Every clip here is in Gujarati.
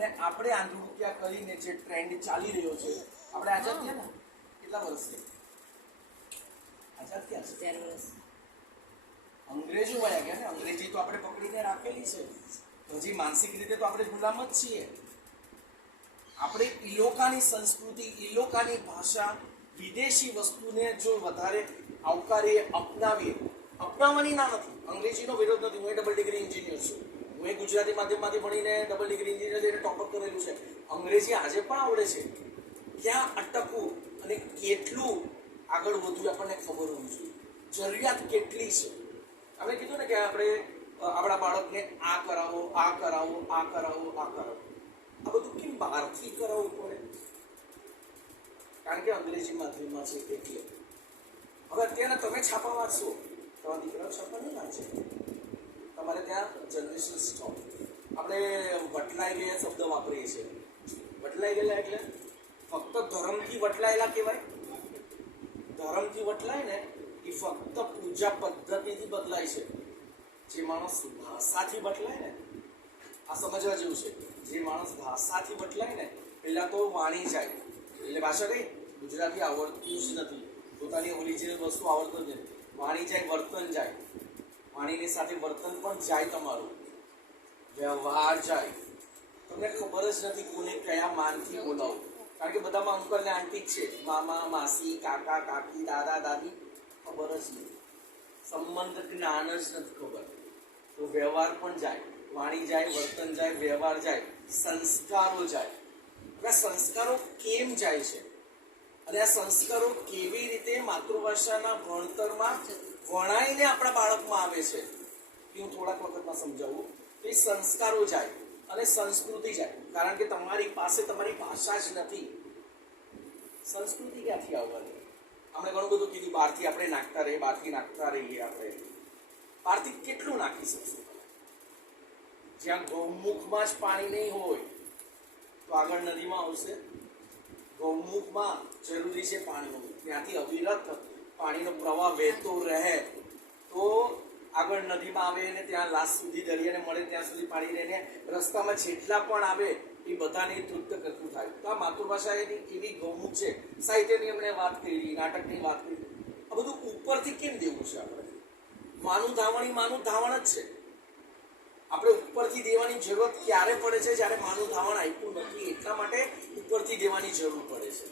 અને આપણે આંધળું રૂપિયા કરીને જે ટ્રેન્ડ ચાલી રહ્યો છે આપણે આઝાદ થયા ને? કેટલા વર્ષથી આઝાદ થયા છે? અંગ્રેજો વયા ગયા ને? અંગ્રેજી તો આપણે પકડીને રાખેલી છે. તો હજી માનસિક રીતે તો આપણે ગુલામ જ છીએ. આપણે ઈલોકાની સંસ્કૃતિ ઈલોકાની ભાષા વિદેશી વસ્તુને જો વધારે આવકારીએ અપનાવીએ અપનાવવાની ના નથી. અંગ્રેજીનો વિરોધ નથી. હું ડબલ ડિગ્રી એન્જિનિયર છું. એ ગુજરાતી માધ્યમમાંથી ભણીને ડબલ ડિગ્રી એન્જિનિયર થઈને ટોપઅપ કરેલું છે. અંગ્રેજી આજે પણ આવડે છે. ક્યાં અટકવું અને કેટલું આગળ વધવું આપણને ખબર હોવી જોઈએ. જરૂરિયાત કેટલી છે? આપણે કીધું ને કે આપણે આપણા બાળકને આ કરાવો આ કરાવો આ કરાવો આ કરાવો. આ બધું કેમ બહારથી કરાવવું પડે? કારણ કે અંગ્રેજી માધ્યમમાં છે એટલે. હવે અત્યારના તમે છાપા વાંચશો તમારા દીકરાઓ છાપા નહીં વાંચે તમારે ત્યાં જનરેશન સ્ટોપ. આપણે વટલાઈ ગયા શબ્દ વાપરીએ છીએ. વટલાઈ ગયેલા એટલે ફક્ત ધર્મથી વટલાયેલા કહેવાય. ધર્મથી વટલાય ને એ ફક્ત પૂજા પદ્ધતિથી બદલાય છે. જે માણસ ભાષાથી બદલાય ને, આ સમજવા જેવું છે. જે માણસ ભાષાથી બદલાય ને, પહેલાં તો વાણી જાય. એટલે ભાષા કઈ? ગુજરાતી આવડતું જ નથી. પોતાની ઓરિજિનલ વસ્તુ આવડતું જ નથી. વાણી જાય, વર્તન જાય. વાણીની સાથે વર્તન પણ જાય તમારું. વ્યવહાર જાય. તમને ખબર જ નથી કોને કયા માનથી બોલાવું. કારણ કે બધામાં અંકલ ને આંટી જ છે. મામા, માસી, કાકા, કાકી, દાદા, દાદી, ખબર જ નહીં. સંબંધ જ્ઞાન જ નથી ખબર. તો વ્યવહાર પણ જાય. વાણી જાય, વર્તન જાય, વ્યવહાર જાય. સંસ્કારો જાય. હવે સંસ્કારો કેમ જાય છે? અને આ સંસ્કારો કેવી રીતે માતૃભાષાના ભણતરમાં વણાઈને આપણા બાળકમાં આવે છે. એ હું થોડાક વખતમાં સમજાવું. કે સંસ્કારો જાય અને સંસ્કૃતિ જાય. કારણ કે તમારી પાસે તમારી ભાષા જ નથી. સંસ્કૃતિ ક્યાંથી આવવાની? આપણે ઘણું બધું કીધું, બહારથી આપણે નાખતા રહીએ, બહારથી નાખતા રહીએ આપણે. બહારથી કેટલું નાખી શકશું જ્યાં ગૌમુખમાં જ પાણી નહીં હોય, તો આગળ નદીમાં આવશે. ગૌમુખમાં જરૂરી છે પાણી. હોવું ત્યાંથી અવિરત પાણીનો પ્રવાહ વહેતો રહે તો આગળ નદીમાં આવે અને ત્યાં લાસ્ટ સુધી દરિયાને મળે, ત્યાં સુધી પાણી રહીને રસ્તામાં જેટલા પણ આવે એ બધાને તૃપ્ત કરતું થાય. તો આ માતૃભાષા એની એવી ગૌમુખ છે. સાહિત્યની એમણે વાત કરી, નાટકની વાત કરી. આ બધું ઉપરથી કેમ દેવું છે આપણે? માનું ધાવણી માનું ધાવણ જ છે. આપણે ઉપરથી દેવાની જરૂરત ક્યારે પડે છે? જ્યારે માનું ધાવણ આપ્યું નથી, એટલા માટે ઉપરથી દેવાની જરૂર પડે છે.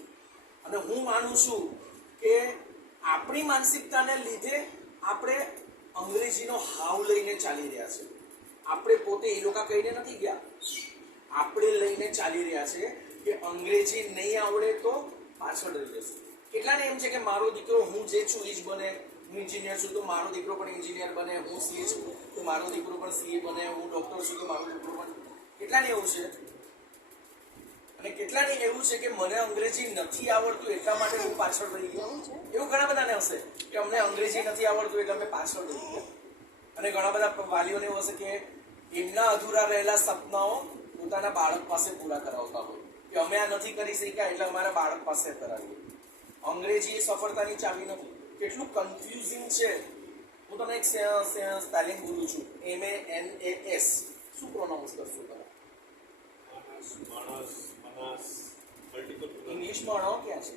અને હું માનું છું કે આપણી માનસિકતાને લીધે આપણે અંગ્રેજીનો હાવ લઈને ચાલી રહ્યા છે. આપણે પોતે એ લોકો કહીને નથી ગયા. આપણે લઈને ચાલી રહ્યા છે કે અંગ્રેજી નહીં આવડે તો પાછળ રહી જશે. કેટલાને એમ છે કે મારો દીકરો હું જે છું એ જ બને. હું એન્જિનિયર છું તો મારો દીકરો પણ એન્જિનિયર બને. હું સીએ છું તો મારો દીકરો પણ સીએ બને. હું ડોક્ટર છું તો મારો દીકરો પણ કેટલાને એવું છે અને કેટલાને એવું છે કે મને અંગ્રેજી નથી આવડતું એટલા માટે હું પાછળ રહી ગયો. એવું ઘણા બધાને હશે કે અમને અંગ્રેજી નથી આવડતું એટલે અમે પાછળ રહી ગયા. અને ઘણા બધા વાલીઓને એવું હશે કે એમના અધૂરા રહેલા સપનાઓ પોતાના બાળક પાસે પૂરા કરાવતા હોય. કે અમે આ નથી કરી શક્યા એટલે અમારા બાળક પાસે કરાવીએ. અંગ્રેજી એ સફળતાની ચાવી નથી. કેટલું કન્ફ્યુઝિંગ છે. હું તમને એક સ્પેલિંગ બોલું છું M A N A S શું પ્રોનાઉન્સ કરશો તમે? માણસ. ઇંગ્લિશમાં અણો ક્યાં છે?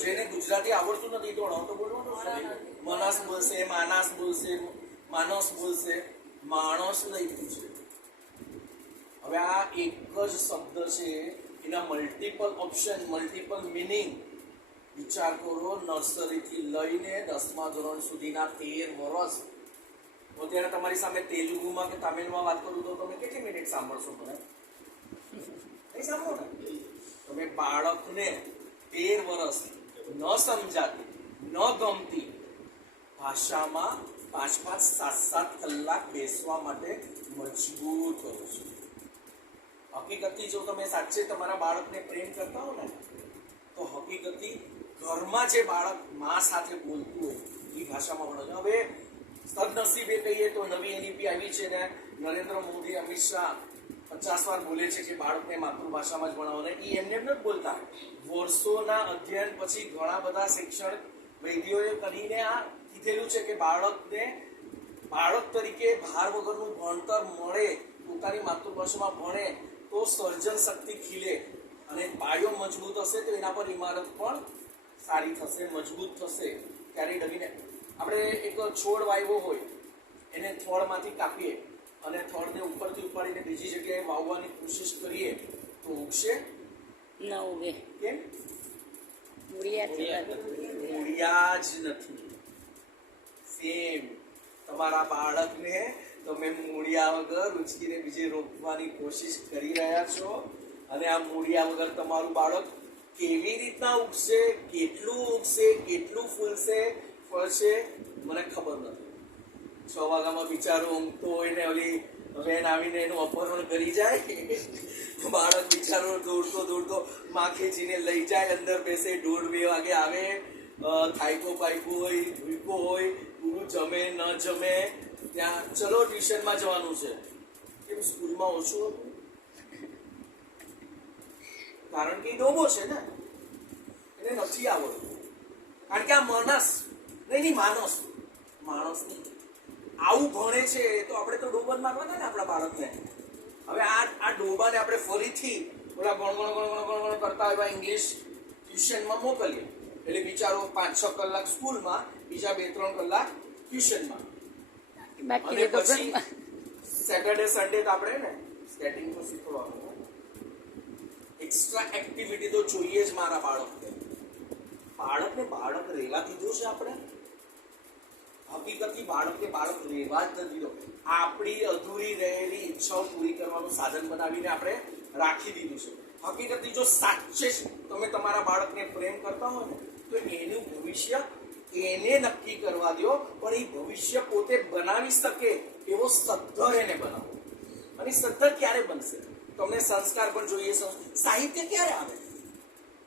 જેને ગુજરાતી આવડતું નથી તો અણો તો બોલવાનું મનાસ બોલશે માનાસ બોલશે માનસ બોલશે માણસ લખ્યું છે. હવે આ એક જ શબ્દ છે એના મલ્ટિપલ ઓપ્શન મલ્ટિપલ મિનિંગ વિચાર કરો નર્સરીથી લઈને દસમા ધોરણ સુધીના તેર વર્ષ અત્યારે તમારી સામે તેલુગુમાં કે તમિલમાં વાત કરું તો તમે કેટલી મિનિટ સાંભળશો મને? તમે બાળકને તેર વર્ષ ન સમજાતી, ન ગમતી ભાષામાં પાંચ પાંચ સાત સાત કલાક બેસવા માટે મજબૂર કરો છો. હકીકતથી જો તમે સાચે તમારા બાળકને પ્રેમ કરતા હો ને, તો હકીકતથી ઘરમાં જે બાળક મા સાથે બોલતું હોય, એ ભાષામાં ભણો હવે સદનસીબે કહીએ તો નવી એનઈપી આવી છે ને, નરેન્દ્ર મોદી, અમિત શાહ પચાસ વાર બોલે છે કે બાળકને માતૃભાષામાં જ ભણાવો. એ એમને એમ નથી બોલતા. વર્ષોના અધ્યયન પછી ઘણા બધા શિક્ષણ વૈદ્યોએ કરીને આ કીધેલું છે કે બાળકને, બાળક તરીકે ભાર વગરનું ભણતર મળે, પોતાની માતૃભાષામાં ભણે, તો સર્જન શક્તિ ખીલે અને પાયો મજબૂત હશે તો એના પર ઇમારત પણ સારી થશે, મજબૂત થશે. ત્યારે ડગીને આપણે એક છોડ વાવ્યો હોય, એને થડમાંથી કાપીએ. અને થળને ઉપરથી ઉપાડીને બીજી જગ્યાએ વાવવાની કોશિશ કરીએ તો ઉગશે? ન ઉગે. કેમ? મૂળિયા જ નથી. સેમ તમારા બાળકને તમે મૂળિયા વગર ઉચકીને બીજે રોપવાની કોશિશ કરી રહ્યા છો અને આ મૂળિયા વગર તમારું બાળક કેવી રીતના ઉગશે કેટલું ઉગશે કેટલું ફૂલશે ફળશે મને ખબર નથી. છ વાગ્યામાં બિચારો ઊંઘતો ને ઓલી વેન આવીને એનું અપહરણ કરી જાય. બાળક બિચારો દોડતો દોડતો માં લઈ જાય, અંદર બેસે દોઢ બે વાગે આવે. થાયકો પાયકો હોય ભૂકો હોય પૂરું જમે, ન જમે. ત્યાં ચલો ટ્યુશનમાં જવાનું છે. કેમ સ્કૂલમાં ઓછું હતું? કારણ કે ડોબો છે ને. એને નથી આવડતું. કારણ કે આ માણસ, નહીં નહીં, માણસ. માણસ નહીં આવું ભણે છે તો આપણે તો ડોબા જ મારવાના ને આપણા બાળકને. હવે આ આ ડોબાને આપણે ફરીથી ઓલા ગણ ગણ ગણ ગણ ગણ કરતા એવા ઇંગ્લિશ ટ્યુશનમાં મોકલીએ. એટલે બિચારો પાંચ છ કલાક સ્કૂલમાં બીજા બે ત્રણ કલાક ટ્યુશનમાં. અને પછી સેટરડે સન્ડે તો આપણે ને સ્કેટિંગ તો શીખવાનું એક્સ્ટ્રા એક્ટિવિટી તો જોઈએ જ મારા બાળકને. બાળકને બાળક રહેવા દીધું છે આપણે? હકીકતથી બાળકે બાળક રહેવા જ નથી આપણી અધૂરી રહેલી ઈચ્છાઓ પૂરી કરવાનું સાધન બનાવીને આપણે રાખી દીધું છે. હકીકતથી જો સાચે તમે તમારા બાળકને પ્રેમ કરતા હો ને, તો એનું ભવિષ્ય એને નક્કી કરવા દો, પણ એ ભવિષ્ય પોતે બનાવી શકે એવો સદ્ધર એને બનાવો. અને સદ્ધર ક્યારે બનશે? તમને સંસ્કાર પણ જોઈએ સાહિત્ય ક્યારે આવે?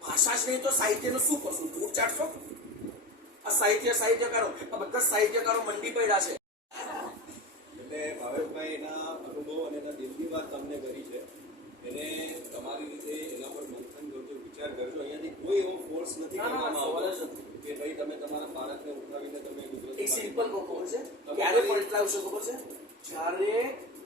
ભાષા જ નહીં તો સાહિત્યનું શું કરશું દૂર ચાટશો? આ સાહિત્ય સાહિત્યકારો આ બધા સાહિત્યકારો મંડી પડ્યા છે. એટલે ભાવેશભાઈ એના અનુભવ અને એના દિલની વાત તમને કરી છે. એને તમારી રીતે એના પર મંથન કરજો વિચાર કરજો. અહીંયાથી કોઈ એવો ફોર્સ નથી કરવામાં આવતો. કે ભાઈ તમે તમારા બાળકને ઉઠાવીને તમે એક સિમ્પલ ખબર છે? ક્યારે પલટાવશો ખબર છે? જ્યારે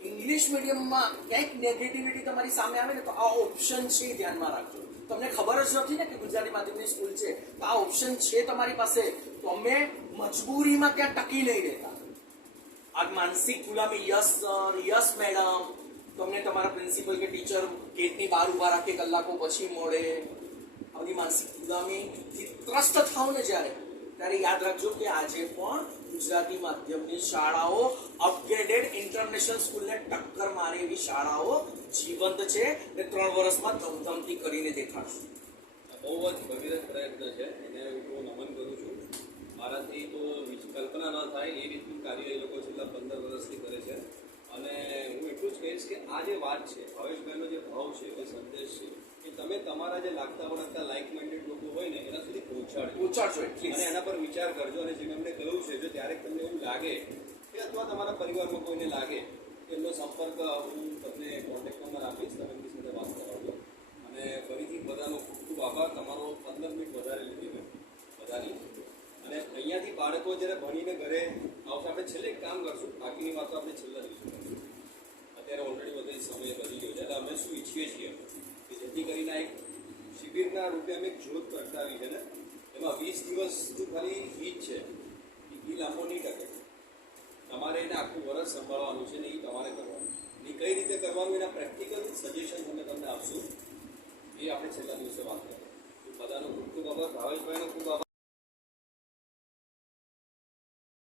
ઇંગ્લિશ મીડિયમમાં ક્યાંક નેગેટિવિટી તમારી સામે આવે ને તો આ ઓપ્શન છે ધ્યાનમાં રાખજો. તમને ખબર જ નથી ને કે ગુજરાતી માધ્યમની સ્કૂલ છે? તો આ ઓપ્શન છે તમારી પાસે? તમે મજબૂરીમાં ત્યાં ટકી નહીં રહેતા? આ માનસિક ગુલામી, યસ સર યસ, મેડમ. તમને તમારા પ્રિન્સિપલ કે ટીચર ગેટની બહાર ઊભા રાખે, કલાકો પછી મળે. આ બધી માનસિક ગુલામીથી ત્રસ્ત થાવ ને જ્યારે. ત્યારે યાદ રાખજો કે આજે પણ ગુજરાતી માધ્યમની શાળાઓ અપગ્રેડેડ ઇન્ટરનેશનલ સ્કૂલને ટક્કર મારે એવી શાળાઓ જીવંત છે ને ત્રણ વર્ષમાં ધમધમથી કરીને દેખાડશે. બહુ જ ભગીરથ પ્રયત્ન છે. એને હું નમન કરું છું. મારાથી તો કલ્પના ન થાય એ રીતનું કાર્ય એ લોકો છેલ્લા પંદર વર્ષથી કરે છે. અને હું એટલું જ કહીશ કે આ જે વાત છે ભાવેશભાઈનો જે ભાવ છે એ સંદેશ છે કે તમે તમારા જે લાગતા વળગતા લાઇક માઇન્ડેડ લોકો હોય ને એના સુધી પહોંચાડો પહોંચાડશો અને એના પર વિચાર કરજો. અને જેમ એમને કહ્યું છે જો ત્યારે તમને એવું લાગે કે અથવા તમારા પરિવારમાં કોઈને લાગે કે એમનો સંપર્ક હું તમને કોન્ટેક્ટ નંબર આપીશ તમે એમની સાથે વાત કરાવજો અને ફરીથી બધાનો ખૂબ ખૂબ આભાર. તમારો પંદર મિનિટ વધારે લીધી મેં બધાની અને અહીંયાથી બાળકો જ્યારે ભણીને ઘરે આવશે આપણે છેલ્લે કામ કરશું. બાકીની વાતો આપણે છેલ્લા દિવસે અત્યારે ઓલરેડી બધી સમય વધી ગયો છે. અમે શું ઈચ્છીએ છીએ? કે જેથી કરીને એક શિબિરના રૂપે અમે એક જ્યોત પ્રગટાવી છે ને, એમાં વીસ દિવસનું ખાલી ગીત છે એ ગીત લાંબો નહીં ટકે. તમારે એને આખું વરસ સંભાળવાનું છે ને એ તમારે કરવાનું એ કઈ રીતે કરવાનું એના પ્રેક્ટિકલ સજેશન અમે તમને આપશું. એ આપણે છેલ્લા દિવસે વાત કરીએ બધાનો ખૂબ ખૂબ આભાર. ભાવેશભાઈનો ખૂબ આભાર.